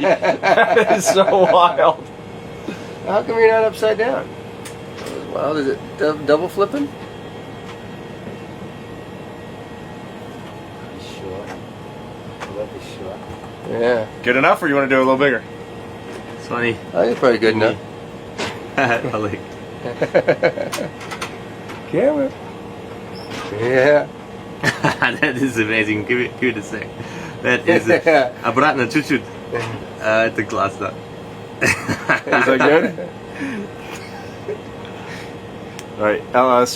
That is so wild. How come you're not upside down? That was wild. Is it double flipping? Sure. I love this shot. Yeah. Good enough, or you want to do it a little bigger? It's funny. I think it's probably good enough. I like. Camera. Yeah. That is amazing. Give it a sec. That is обратно чуть-чуть. Это классно. Is that good? Alright,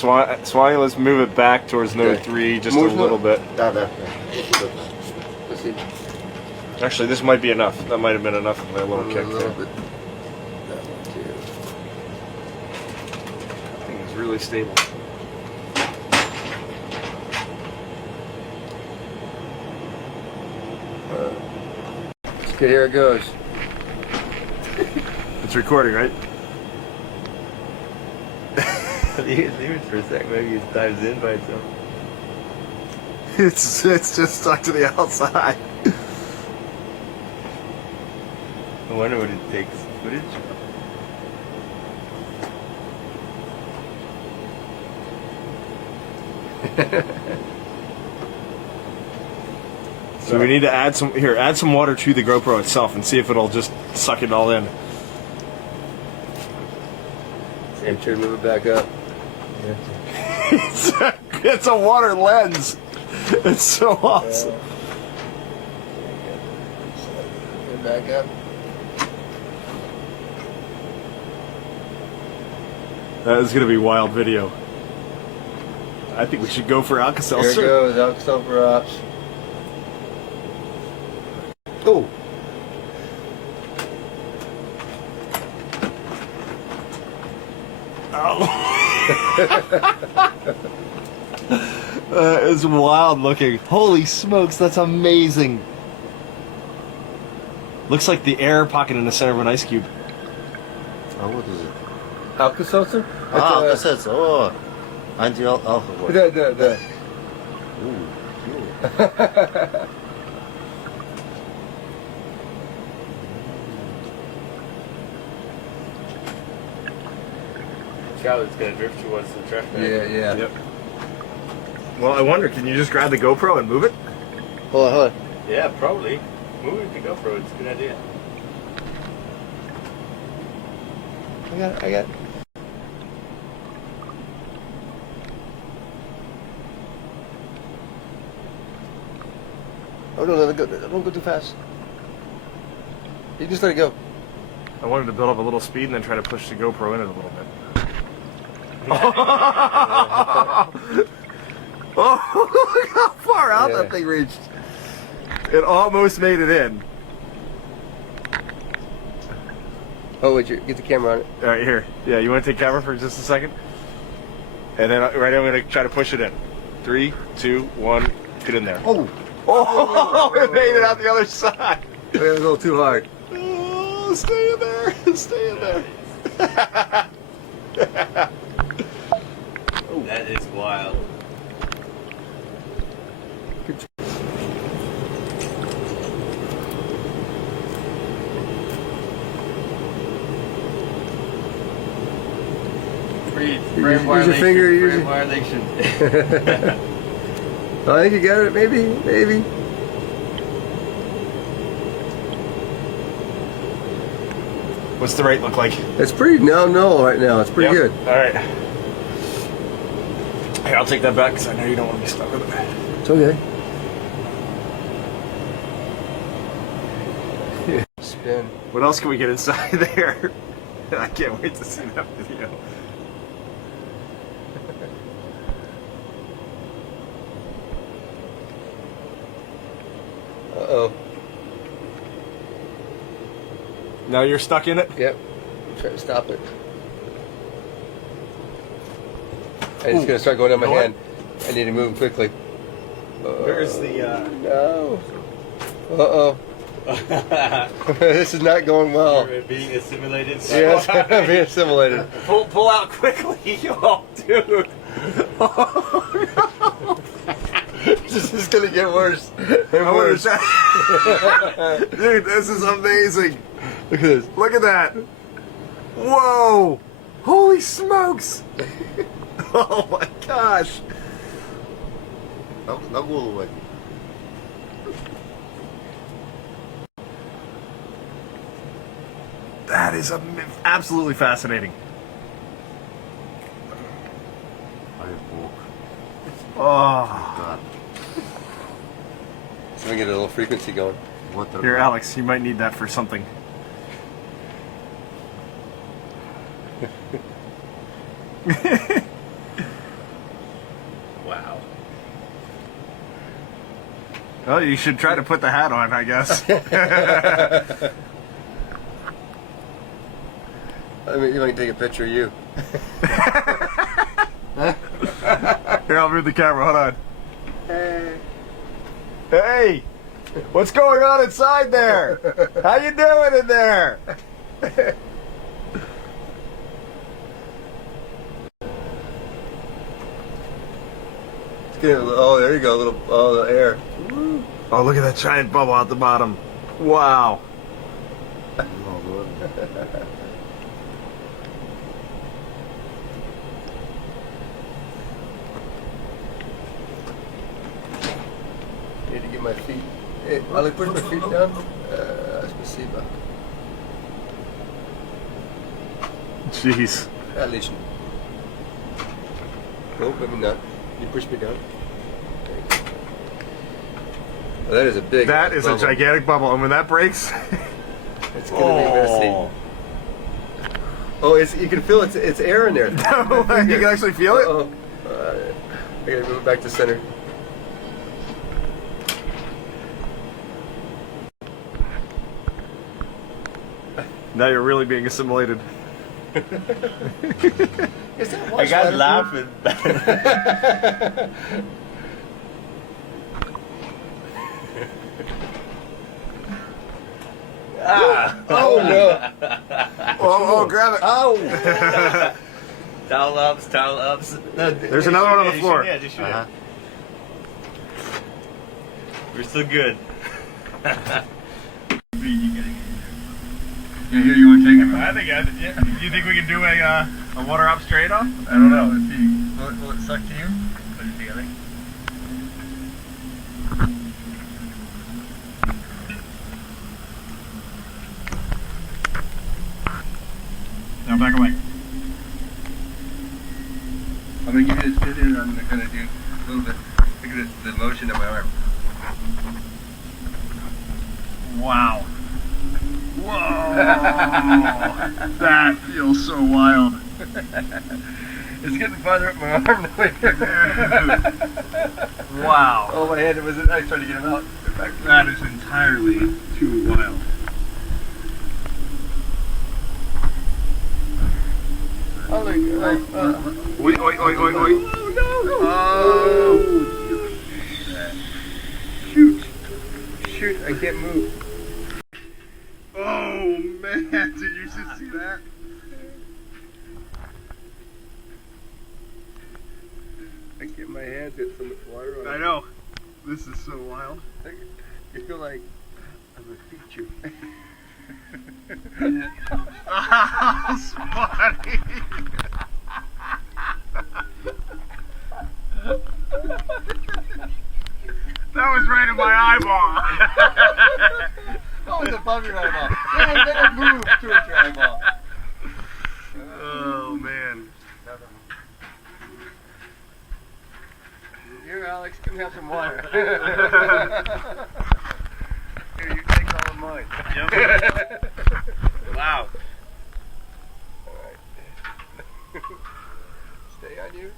Swanee, let's move it back towards node 3 just a little bit. Let's see. Actually, this might be enough. That might have been enough of a little kick there. Bit. That thing is really stable. Okay, here it goes. It's recording, right? Leave it for a sec. Maybe it dives in by itself. It's just stuck to the outside. I wonder what it takes footage. So we need to add some water to the GoPro itself and see if it'll just suck it all in. Same try to move it back up. It's a water lens. It's so awesome. Get back up. That is going to be wild video. I think we should go for Alka-Seltzer. Here it goes, Alka-Seltzer ops. Oh. That is wild looking. Holy smokes, that's amazing. Looks like the air pocket in the center of an ice cube. Oh, what is it? Alka-Seltzer? Alka-Seltzer. Oh, anti-alcohol. The. Ooh, cool. It's gonna drift towards the trash bag. Yeah. Yep. Well, I wonder, can you just grab the GoPro and move it? Hold on. Yeah, probably. Moving the GoPro, it's a good idea. I got it. Oh, no, don't go too fast. You just let it go. I wanted to build up a little speed and then try to push the GoPro in it a little bit. Oh, look how far out that thing reached. It almost made it in. Oh, wait, get the camera on it. All right, here. Yeah, you want to take camera for just a second? And then, right, I'm going to try to push it in. 3, 2, 1, get in there. Oh! Oh, it made it out the other side. It was a little too hard. Oh, stay in there. Stay in there. That is wild. Use your finger. Use your... violation. I think you got it. Maybe. What's the rate look like? It's pretty no right now. It's pretty good. All right. Here, I'll take that back because I know you don't want to be stuck with it. It's okay. Spin. What else can we get inside there? I can't wait to see that video. Uh-oh. Now you're stuck in it? Yep. Try to stop it. And it's going to start going down my hand. I need to move quickly. Where's the... No. Uh-oh. This is not going well. You're being assimilated. Yes, I'm being assimilated. Pull out quickly. Oh, dude. Oh, no. This is gonna get worse. I wanna try. Dude, this is amazing. Look at this. Look at that. Whoa. Holy smokes. Oh my gosh. На голову возьми. That is absolutely fascinating. Ай, бог. Oh. God. So we get a little frequency going. Вот Here, Alex, you might need that for something. Wow. Well, you should try to put the hat on, I guess. I mean, you might take a picture of you. Here, I'll move the camera. Hold on. Hey, what's going on inside there? How you doing in there? It's getting a little, oh, there you go, a little, oh, the air. Oh, look at that giant bubble at the bottom. Wow. Need to get my feet. Hey, I'll push my feet down. Спасибо. Jeez. Отлично. Nope, maybe not. You push me down. Well, that is a big. That is bubble. a gigantic bubble, and when that breaks, It's gonna be messy. Oh, it's, you can feel it's air in there. you can actually feel it. Uh-oh. I gotta move it back to center. Now you're really being assimilated. Is that I got laughing. Oh no! Oh, grab it. Oh! Towel ups, towel ups. No, There's another one on the floor. Yeah, just shoot it. We're still good. You want to take it? I think. Yeah. Do you think we can do a water up straight off? I don't know. Let's see. Will it suck to you? Put it together. Now back away. I'm gonna give you this spin and I'm gonna do a little bit. Look at the motion of my arm. Wow. Whoa! That feels so wild. It's getting farther up my arm now. Wow. Oh, my hand was. I tried to get him out. That is entirely too wild. Oh, look. Oi, oi, oi, oi, oi. Oh, shoot. Shoot, I can't move. Oh man, did you just see that? I can't, my hands get so much water on it. I know. This is so wild. You feel like I'm a feature. That's funny. That was right in my eyeball. Oh, it's above your eyeball. Then it moved towards your eyeball. Oh man. Here, Alex, come have some water. Here, you take all of mine. Wow. Alright. Stay on you.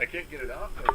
I can't get it off though.